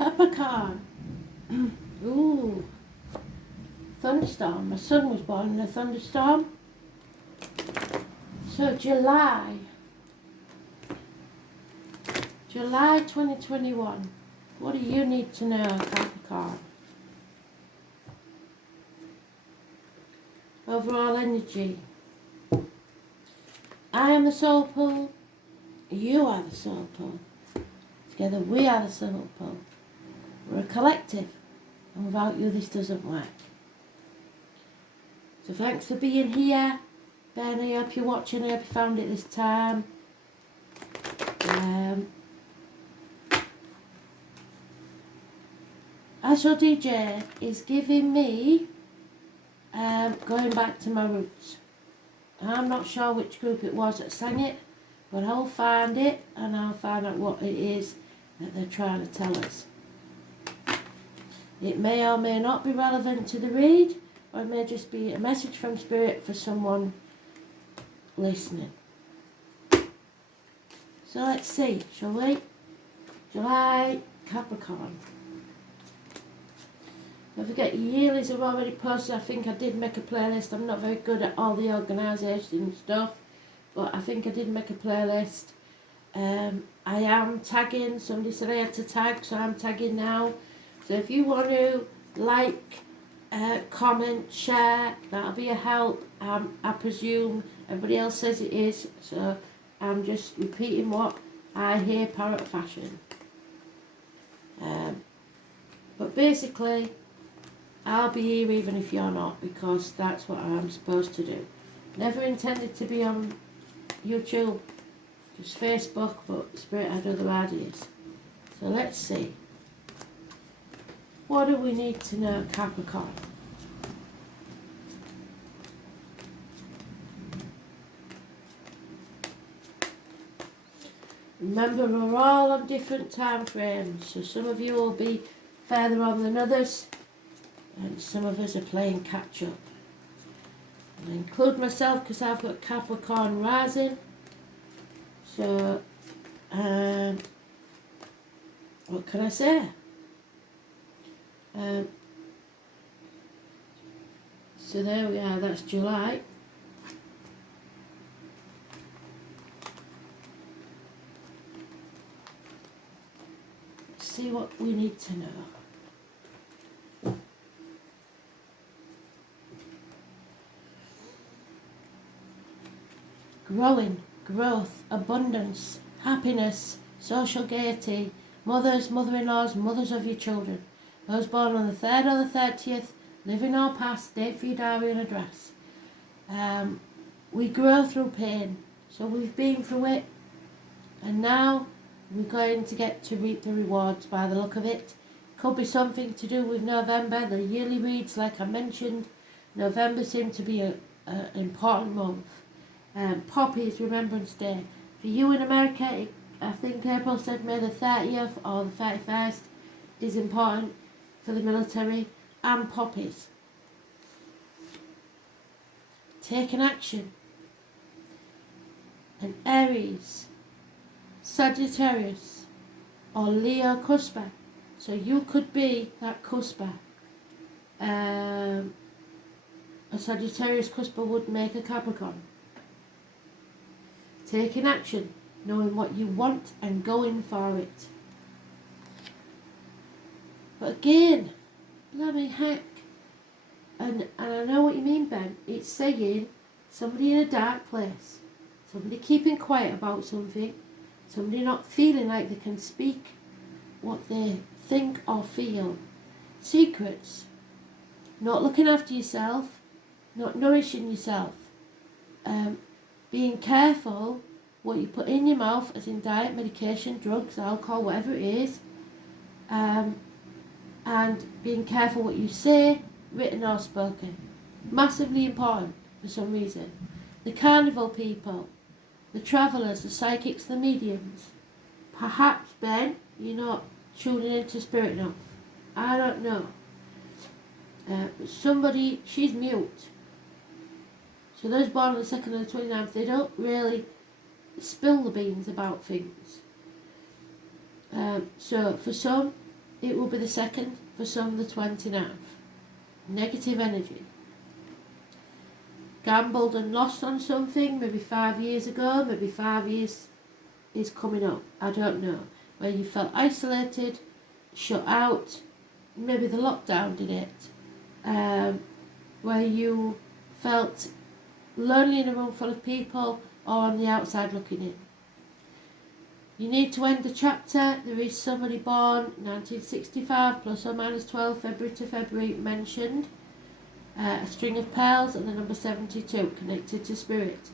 Capricorn. Ooh. Thunderstorm. My son was born in a thunderstorm. So July 2021. What do you need to know, Capricorn? Overall energy. I am the soul pool. You are the soul pool. Together we are the soul pool. We're a collective. And without you this doesn't work. So thanks for being here. Ben, I hope you're watching. I hope you found it this time. Astro DJ is giving me going back to my roots. I'm not sure which group it was that sang it, but I'll find it and I'll find out what it is that they're trying to tell us. It may or may not be relevant to the read, or it may just be a message from Spirit for someone listening. So let's see, shall we? July, Capricorn. Don't forget, yearlies are already posted. I think I did make a playlist. I'm not very good at all the organisation stuff, but I think I did make a playlist. I am tagging. Somebody said I had to tag, so I'm tagging now. So if you want to like, comment, share, that'll be a help. I presume everybody else says it is, so I'm just repeating what I hear parrot fashion. But basically, I'll be here even if you're not, because that's what I'm supposed to do. Never intended to be on YouTube, just Facebook, but Spirit had other ideas. So let's see. What do we need to know, Capricorn? Remember, we're all on different time frames, so some of you will be further on than others, and some of us are playing catch up. I include myself because I've got Capricorn rising. So, what can I say? So there we are, that's July. Let's see what we need to know. Growing, growth, abundance, happiness, social gaiety, mothers, mother-in-laws, mothers of your children. Those born on the 3rd or the 30th, living or past, date for your diary and address. We grow through pain, so we've been through it, and now we're going to get to reap the rewards by the look of it. Could be something to do with November, the yearly reads, like I mentioned. November seemed to be an important month. Poppy's Remembrance Day. For you in America, I think April said May the 30th or the 31st is important for the military, and poppies. Taking action. And Aries, Sagittarius, or Leo cusper. So you could be that cusper. A Sagittarius cusper would make a Capricorn. Taking action, knowing what you want and going for it. But again, bloody heck, and I know what you mean, Ben. It's saying somebody in a dark place, somebody keeping quiet about something, somebody not feeling like they can speak what they think or feel. Secrets, not looking after yourself, not nourishing yourself, being careful what you put in your mouth, as in diet, medication, drugs, alcohol, whatever it is, and being careful what you say, written or spoken. Massively important for some reason. The carnival people, the travellers, the psychics, the mediums. Perhaps, Ben, you're not tuning into Spirit enough. I don't know. Somebody, she's mute. So those born on the 2nd and the 29th, they don't really spill the beans about things. So for some, it will be the 2nd, for some the 29th. Negative energy. Gambled and lost on something, maybe 5 years ago, maybe 5 years is coming up, I don't know. Where you felt isolated, shut out, maybe the lockdown did it. Where you felt lonely in a room full of people or on the outside looking in. You need to end the chapter. There is somebody born 1965 plus or minus 12 February to February mentioned. A string of pearls and the number 72 connected to spirit.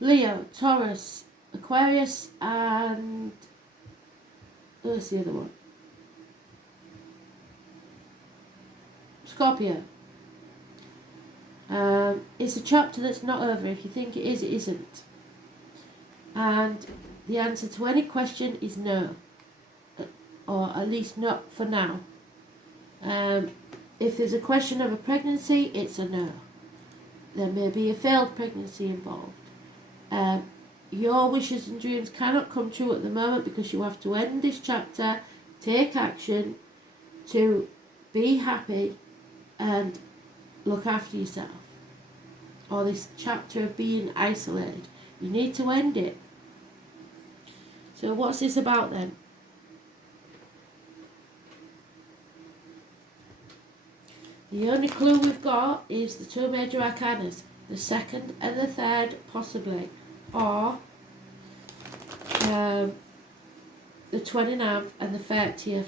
Leo, Taurus, Aquarius and what's the other one? Scorpio. It's a chapter that's not over. If you think it is, it isn't. And the answer to any question is no. Or at least not for now. If there's a question of a pregnancy, it's a no. There may be a failed pregnancy involved. Your wishes and dreams cannot come true at the moment because you have to end this chapter, take action to be happy and look after yourself. Or this chapter of being isolated. You need to end it. So what's this about then? The only clue we've got is the 2 major arcanas, the 2nd and the 3rd possibly, or the 29th and the 30th,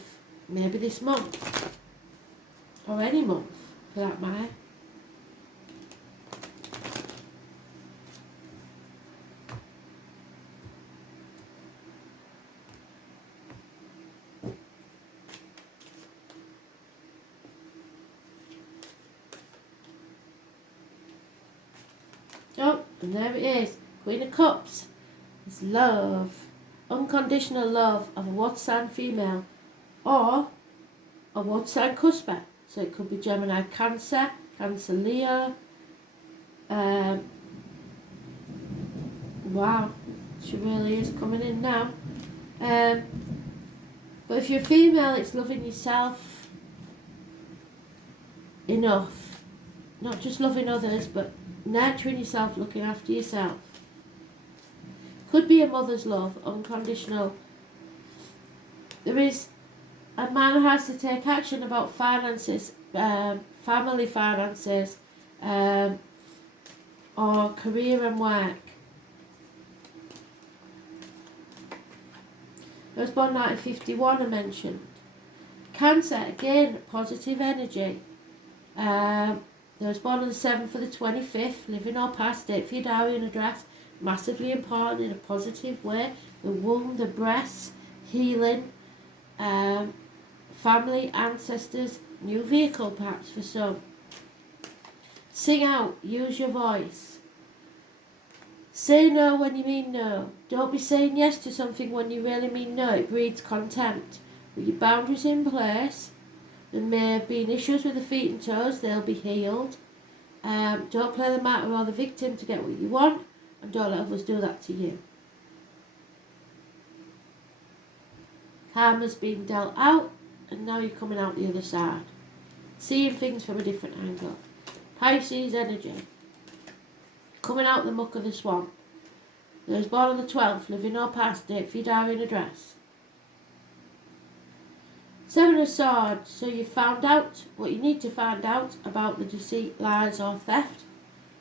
maybe this month, or any month for that matter. Oh, and there it is. Queen of Cups. It's love. Unconditional love of a water sign female or a water sign cusper. So it could be Gemini, Cancer, Cancer, Leo. Wow, she really is coming in now. But if you're a female, it's loving yourself enough. Not just loving others, but nurturing yourself, looking after yourself. Could be a mother's love, unconditional. There is a man who has to take action about finances, family finances, or career and work. I was born 1951, I mentioned. Cancer, again, positive energy. I was born on the 7th for the 25th, living or past, date for your diary and address, massively important in a positive way. The womb, the breasts, healing, family, ancestors, new vehicle perhaps for some. Sing out, use your voice. Say no when you mean no. Don't be saying yes to something when you really mean no. It breeds contempt. With your boundaries in place, there may have been issues with the feet and toes, they'll be healed. Don't play the martyr or the victim to get what you want, and don't let others do that to you. Karma's been dealt out, and now you're coming out the other side. Seeing things from a different angle. Pisces energy. Coming out the muck of the swamp. I was born on the 12th, living or past, date for your diary and address. 7 of Swords, so you found out what you need to find out about the deceit, lies or theft.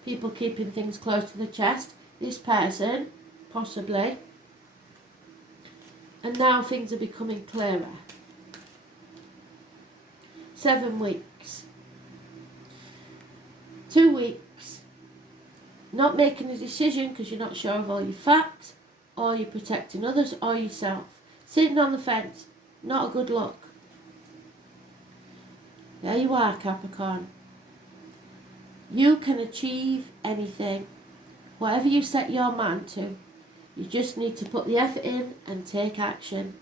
People keeping things close to the chest. This person, possibly. And now things are becoming clearer. 7 weeks. 2 weeks. Not making a decision because you're not sure of all your facts, or you're protecting others or yourself. Sitting on the fence, not a good look. There you are, Capricorn. You can achieve anything. Whatever you set your mind to, you just need to put the effort in and take action.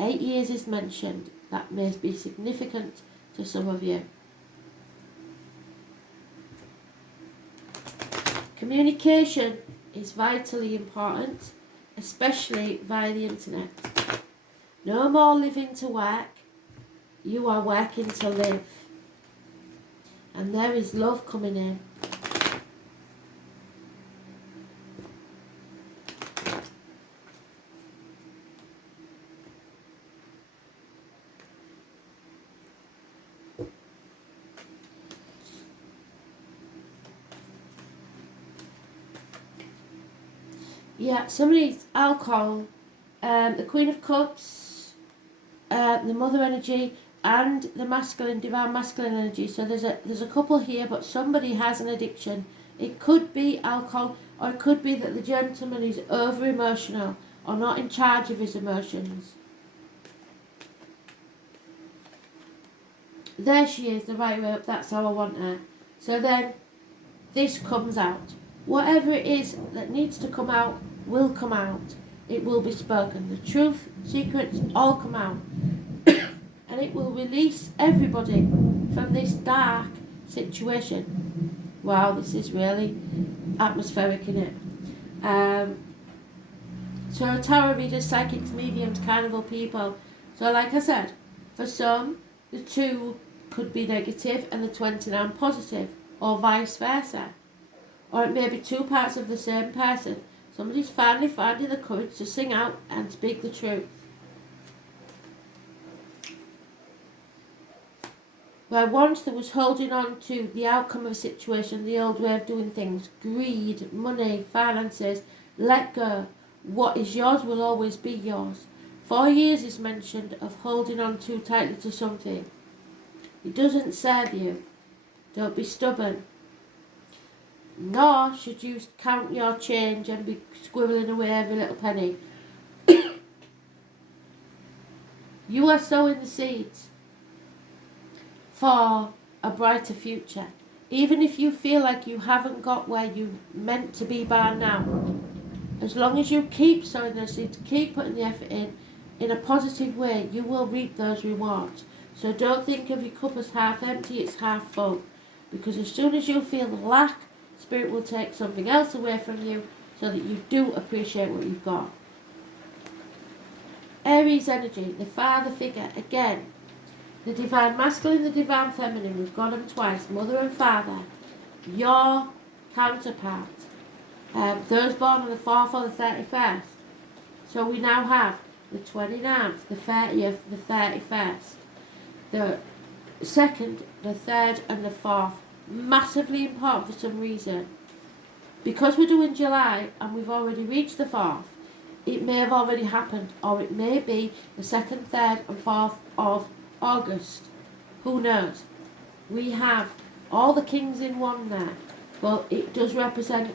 8 years is mentioned. That may be significant to some of you. Communication is vitally important, especially via the internet. No more living to work. You are working to live. And there is love coming in. Yeah, somebody's alcohol, the Queen of Cups, the Mother energy, and the masculine, divine masculine energy. So there's a couple here, but somebody has an addiction. It could be alcohol, or it could be that the gentleman is over emotional or not in charge of his emotions. There she is, the right way up. That's how I want her. So then this comes out. Whatever it is that needs to come out will come out. It will be spoken. The truth, secrets, all come out. And it will release everybody from this dark situation. Wow, this is really atmospheric, isn't it? So tarot readers, psychics, mediums, carnival people. So like I said, for some, the 2 could be negative and the 29 positive, or vice versa. Or it may be 2 parts of the same person. Somebody's finally finding the courage to sing out and speak the truth. Where once there was holding on to the outcome of a situation, the old way of doing things, greed, money, finances, let go. What is yours will always be yours. 4 years is mentioned of holding on too tightly to something. It doesn't serve you. Don't be stubborn. Nor should you count your change and be squibbling away every little penny. You are sowing the seeds for a brighter future. Even if you feel like you haven't got where you meant to be by now, as long as you keep sowing those seeds, keep putting the effort in a positive way, you will reap those rewards. So don't think of your cup as half empty, it's half full. Because as soon as you feel the lack, Spirit will take something else away from you so that you do appreciate what you've got. Aries energy, the father figure, again. The divine masculine, the divine feminine, we've got them twice, mother and father. Your counterpart. Those born on the 4th or the 31st. So we now have the 29th, the 30th, the 31st. The 2nd, the 3rd and the 4th. Massively important for some reason. Because we're doing July and we've already reached the 4th, it may have already happened, or it may be the 2nd, 3rd and 4th of August. Who knows? We have all the kings in one there. Well, it does represent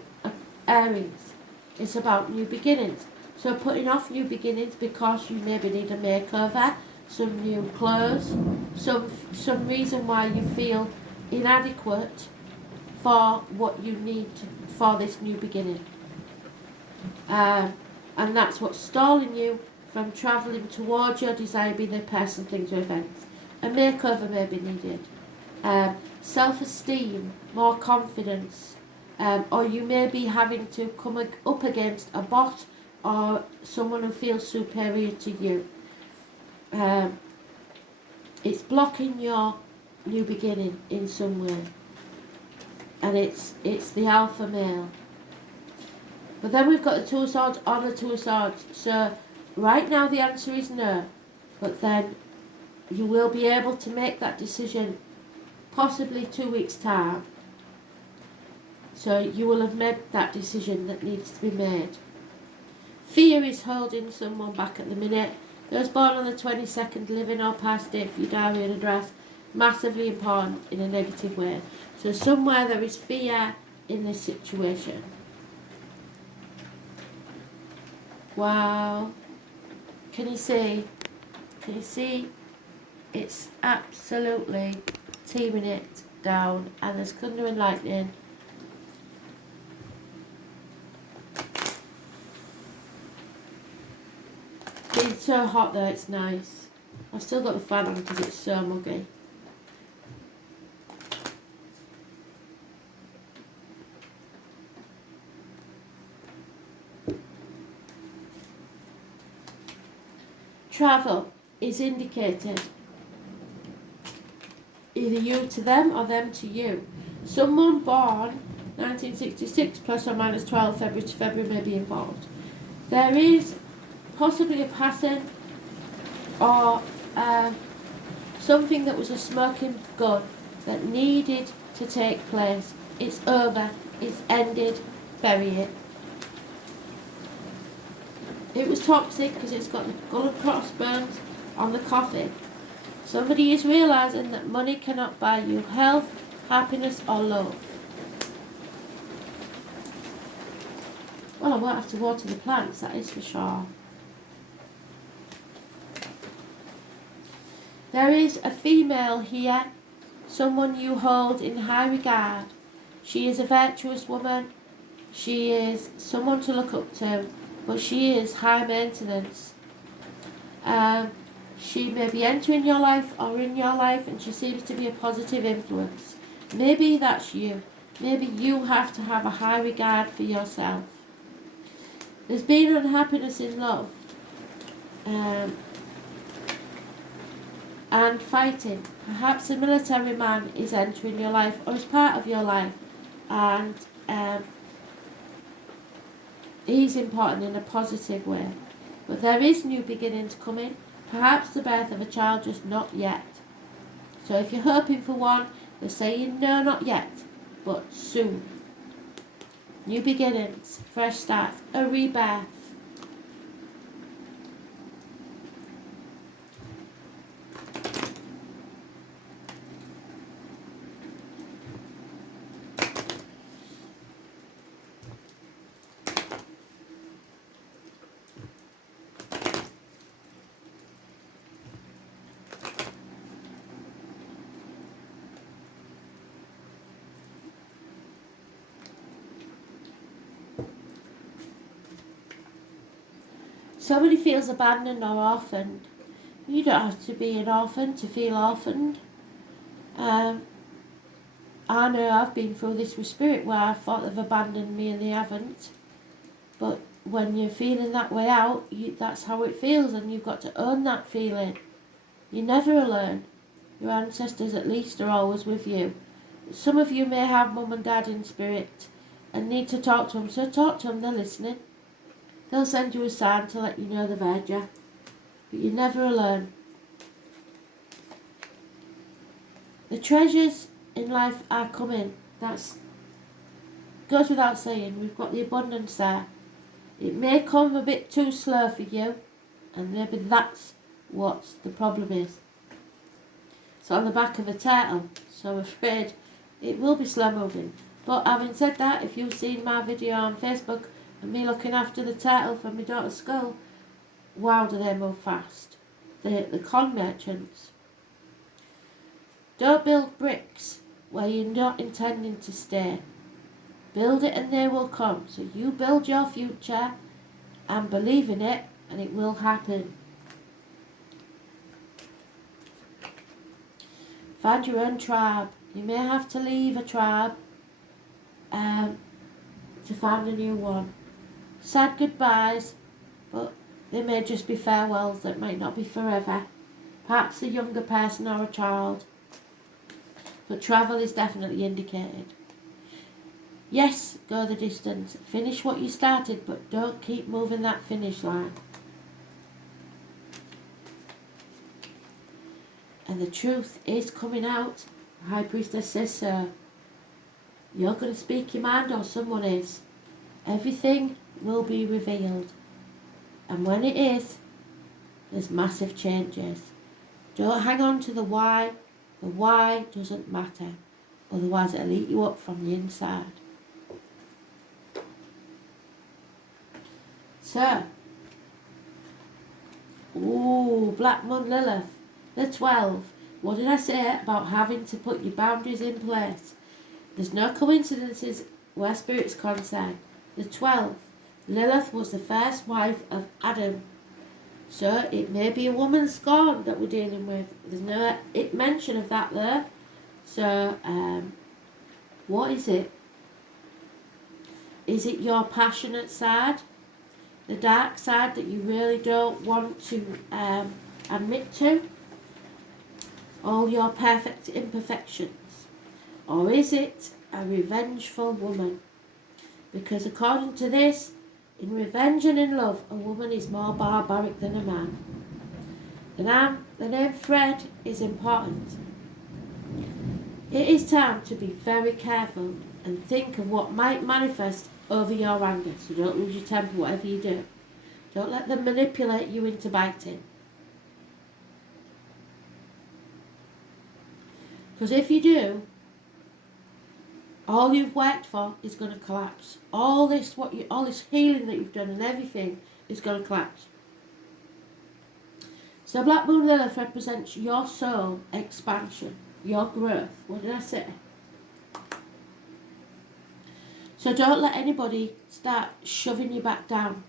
Aries. It's about new beginnings. So putting off new beginnings because you maybe need a makeover, some new clothes, some reason why you feel inadequate for what you need for this new beginning. And that's what's stalling you from travelling towards your desire, being a person, things or events. A makeover may be needed. Self-esteem, more confidence, or you may be having to come up against a boss or someone who feels superior to you. It's blocking your new beginning in some way, and it's the alpha male. But then we've got the 2 of Swords on the 2 of Swords. So right now the answer is no, but then you will be able to make that decision possibly 2 weeks' time. So you will have made that decision that needs to be made. Fear is holding someone back at the minute. Those born on the 22nd, living or past it, for your diary and address, massively important in a negative way. So somewhere there is fear in this situation. Wow. Can you see? Can you see? It's absolutely teaming it down, and there's thunder and lightning. It's so hot though, it's nice. I've still got the fan on because it's so muggy. travel is indicated. Either you to them or them to you. Someone born 1966 plus or minus 12 February to February may be involved. There is possibly a passing or something that was a smoking gun that needed to take place. It's over. It's ended. Bury it. It was toxic because it's got the skull and crossbones on the coffin. Somebody is realising that money cannot buy you health, happiness or love. Well, I won't have to water the plants, that is for sure. There is a female here, someone you hold in high regard. She is a virtuous woman. She is someone to look up to, but she is high maintenance. She may be entering your life or in your life, and she seems to be a positive influence. Maybe that's you. Maybe you have to have a high regard for yourself. There's been unhappiness in love and fighting. Perhaps a military man is entering your life or is part of your life, and he's important in a positive way. But there is new beginnings coming. Perhaps the birth of a child, just not yet. So if you're hoping for one, they're saying no, not yet, but soon. New beginnings, fresh starts, a rebirth. Somebody feels abandoned or orphaned. You don't have to be an orphan to feel orphaned. I know I've been through this with spirit where I thought they've abandoned me and they haven't. But when you're feeling that way out, that's how it feels, and you've got to own that feeling. You're never alone. Your ancestors at least are always with you. Some of you may have mum and dad in spirit and need to talk to them, so talk to them, they're listening. They'll send you a sign to let you know they've heard you. But you're never alone. The treasures in life are coming. That goes without saying. We've got the abundance there. It may come a bit too slow for you, and maybe that's what the problem is. It's on the back of a turtle, so I'm afraid it will be slow moving. But having said that, if you've seen my video on Facebook and me looking after the turtle for my daughter's school, wow, do they move fast. The con merchants. Don't build bricks where you're not intending to stay. Build it and they will come. So you build your future and believe in it, and it will happen. Find your own tribe. You may have to leave a tribe to find a new one. Sad goodbyes, but they may just be farewells that might not be forever. Perhaps a younger person or a child. But travel is definitely indicated. Yes, go the distance. Finish what you started, but don't keep moving that finish line. And the truth is coming out. The High Priestess says so. You're going to speak your mind, or someone is. Everything will be revealed. And when it is, there's massive changes. Don't hang on to the why. The why doesn't matter. Otherwise it'll eat you up from the inside. So, Black Moon Lilith, the 12. What did I say about having to put your boundaries in place? There's no coincidences where spirit's concerned. The 12. Lilith was the first wife of Adam. So it may be a woman scorn that we're dealing with. There's no mention of that there. So, what is it? Is it your passionate side? the dark side that you really don't want to admit to? All your perfect imperfections? Or is it a revengeful woman? Because according to this, in revenge and in love, a woman is more barbaric than a man. The name Fred is important. It is time to be very careful and think of what might manifest over your anger. So don't lose your temper, whatever you do. Don't let them manipulate you into biting. Because if you do, all you've worked for is going to collapse. All this healing that you've done and everything is going to collapse. So Black Moon Lilith represents your soul expansion, your growth. What did I say? So don't let anybody start shoving you back down.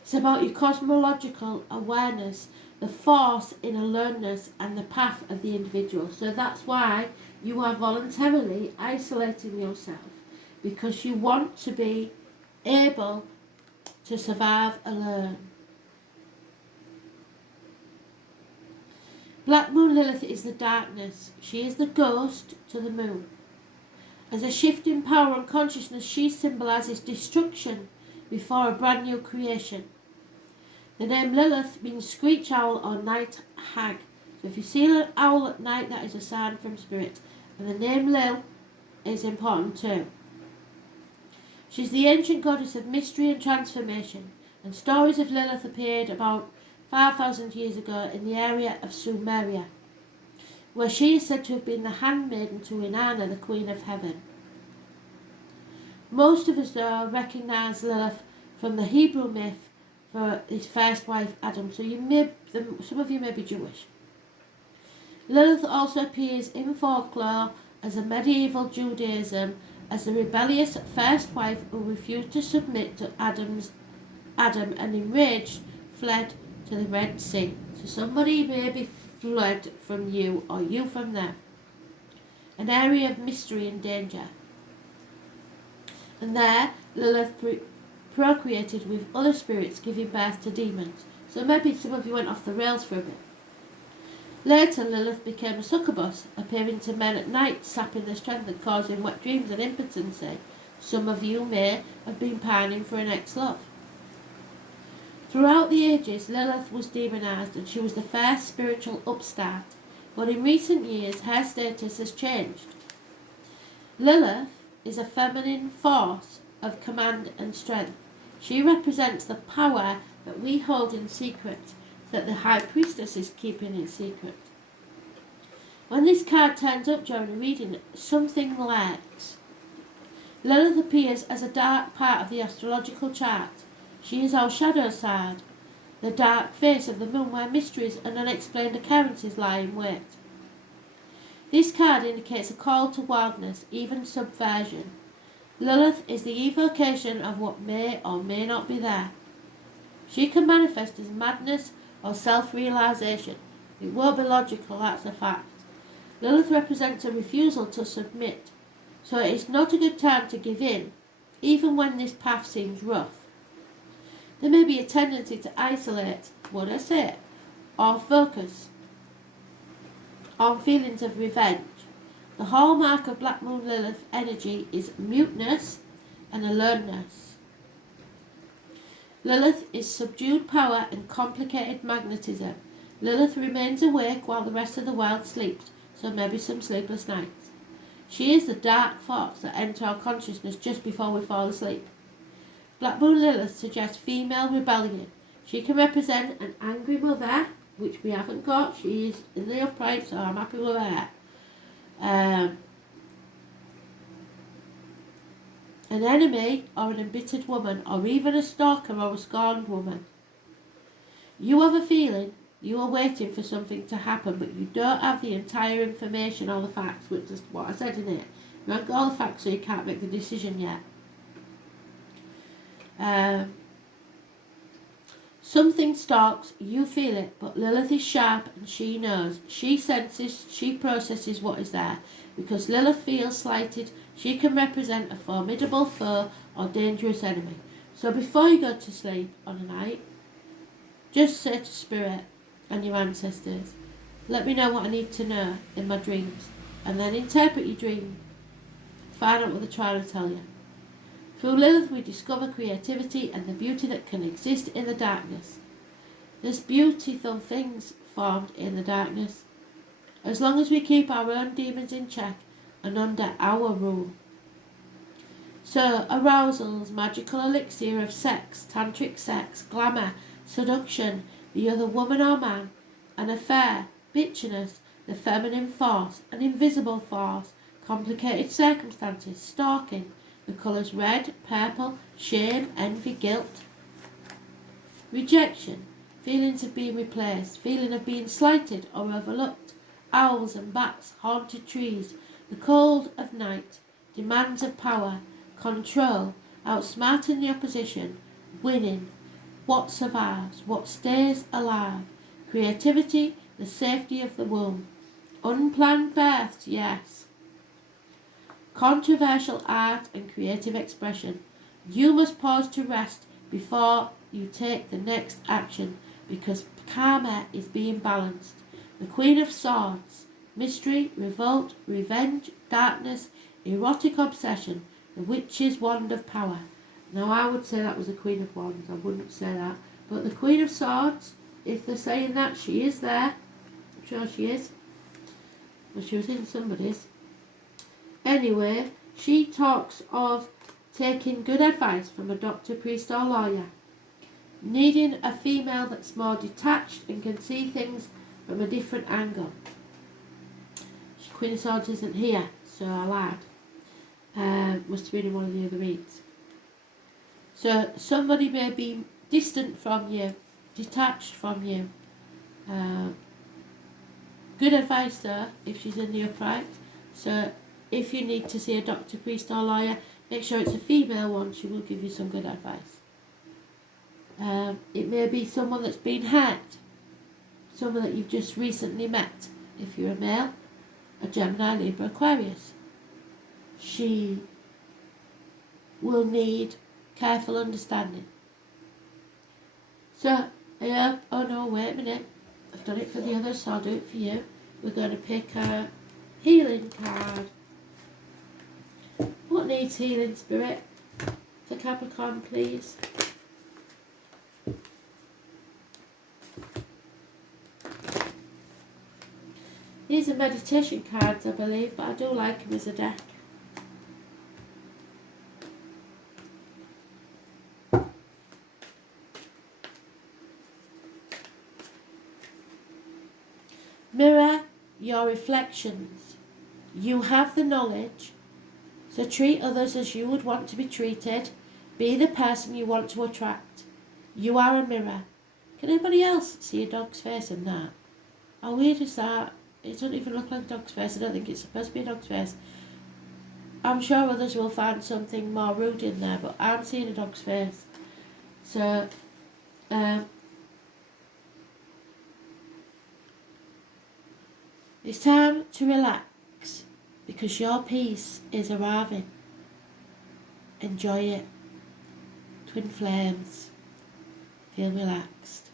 It's about your cosmological awareness, the force in aloneness and the path of the individual. So that's why you are voluntarily isolating yourself, because you want to be able to survive alone. Black Moon Lilith is the darkness. She is the ghost to the moon. As a shift in power and consciousness, she symbolises destruction before a brand new creation. The name Lilith means screech owl or night hag. So if you see an owl at night, that is a sign from spirit. And the name Lil is important too. She's the ancient goddess of mystery and transformation, and stories of Lilith appeared about 5,000 years ago in the area of Sumeria, where she is said to have been the handmaiden to Inanna, the Queen of Heaven. Most of us, though, recognise Lilith from the Hebrew myth for his first wife, Adam, so some of you may be Jewish. Lilith also appears in folklore as a medieval Judaism as the rebellious first wife who refused to submit to Adam and enraged fled to the Red Sea. So somebody maybe fled from you or you from them. An area of mystery and danger. And there Lilith procreated with other spirits, giving birth to demons. So maybe some of you went off the rails for a bit. Later, Lilith became a succubus, appearing to men at night, sapping their strength and causing wet dreams and impotency. Some of you may have been pining for an ex-love. Throughout the ages, Lilith was demonised and she was the first spiritual upstart, but in recent years her status has changed. Lilith is a feminine force of command and strength. She represents the power that we hold in secret, that the High Priestess is keeping in secret. When this card turns up during a reading, something lurks. Lilith appears as a dark part of the astrological chart. She is our shadow side, the dark face of the moon where mysteries and unexplained occurrences lie in wait. This card indicates a call to wildness, even subversion. Lilith is the evocation of what may or may not be there. She can manifest as madness or self-realisation. It won't be logical, that's a fact. Lilith represents a refusal to submit, so it is not a good time to give in, even when this path seems rough. There may be a tendency to isolate, what I say, or focus on feelings of revenge. The hallmark of Black Moon Lilith energy is muteness and aloneness. Lilith is subdued power and complicated magnetism. Lilith remains awake while the rest of the world sleeps, so maybe some sleepless nights. She is the dark thoughts that enter our consciousness just before we fall asleep. Black Moon Lilith suggests female rebellion. She can represent an angry mother, which we haven't got. She is in the upright, so I'm happy with her. An enemy or an embittered woman, or even a stalker or a scorned woman. You have a feeling, you are waiting for something to happen, but you don't have the entire information or the facts, which is what I said in it. You haven't got all the facts, so you can't make the decision yet. Something stalks, you feel it, but Lilith is sharp and she knows. She senses, she processes what is there. Because Lilith feels slighted, She can represent a formidable foe or dangerous enemy. So before you go to sleep on a night, just say to Spirit and your ancestors, let me know what I need to know in my dreams, and then interpret your dream. Find out what they're trying to tell you. Through Lilith we discover creativity and the beauty that can exist in the darkness. There's beautiful things formed in the darkness, as long as we keep our own demons in check and under our rule. So, arousals, magical elixir of sex, tantric sex, glamour, seduction, the other woman or man, an affair, bitchiness, the feminine force, an invisible force, complicated circumstances, stalking, the colours red, purple, shame, envy, guilt. Rejection, feelings of being replaced, feeling of being slighted or overlooked, owls and bats, haunted trees, the cold of night, demands of power, control, outsmarting the opposition, winning, what survives, what stays alive, creativity, the safety of the womb, unplanned births, yes, controversial art and creative expression. You must pause to rest before you take the next action, because karma is being balanced. The Queen of Swords, mystery, revolt, revenge, darkness, erotic obsession, the witch's wand of power. Now I would say that was the Queen of Wands, I wouldn't say that. But the Queen of Swords, if they're saying that, she is there. I'm sure she is. Well, she was in somebody's. Anyway, she talks of taking good advice from a doctor, priest or lawyer. Needing a female that's more detached and can see things from a different angle. Queen of Swords isn't here, so I lied. Must have been in one of the other reads. So somebody may be distant from you, detached from you. Good advice though, if she's in the upright. So if you need to see a doctor, priest or lawyer, make sure it's a female one. She will give you some good advice. It may be someone that's been hurt, someone that you've just recently met. If you're a male, a Gemini, Libra, Aquarius. She will need careful understanding. So, I hope, oh no, wait a minute. I've done it for the others, so I'll do it for you. We're going to pick a healing card. What needs healing, Spirit? For Capricorn, please. These are meditation cards, I believe, but I do like them as a deck. Mirror your reflections. You have the knowledge, so treat others as you would want to be treated. Be the person you want to attract. You are a mirror. Can anybody else see a dog's face in that? How weird is that? It doesn't even look like a dog's face. I don't think it's supposed to be a dog's face. I'm sure others will find something more rude in there, but I'm seeing a dog's face. So, it's time to relax, because your peace is arriving. Enjoy it. Twin flames. Feel relaxed.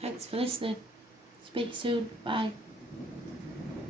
Thanks for listening. Speak soon. Bye.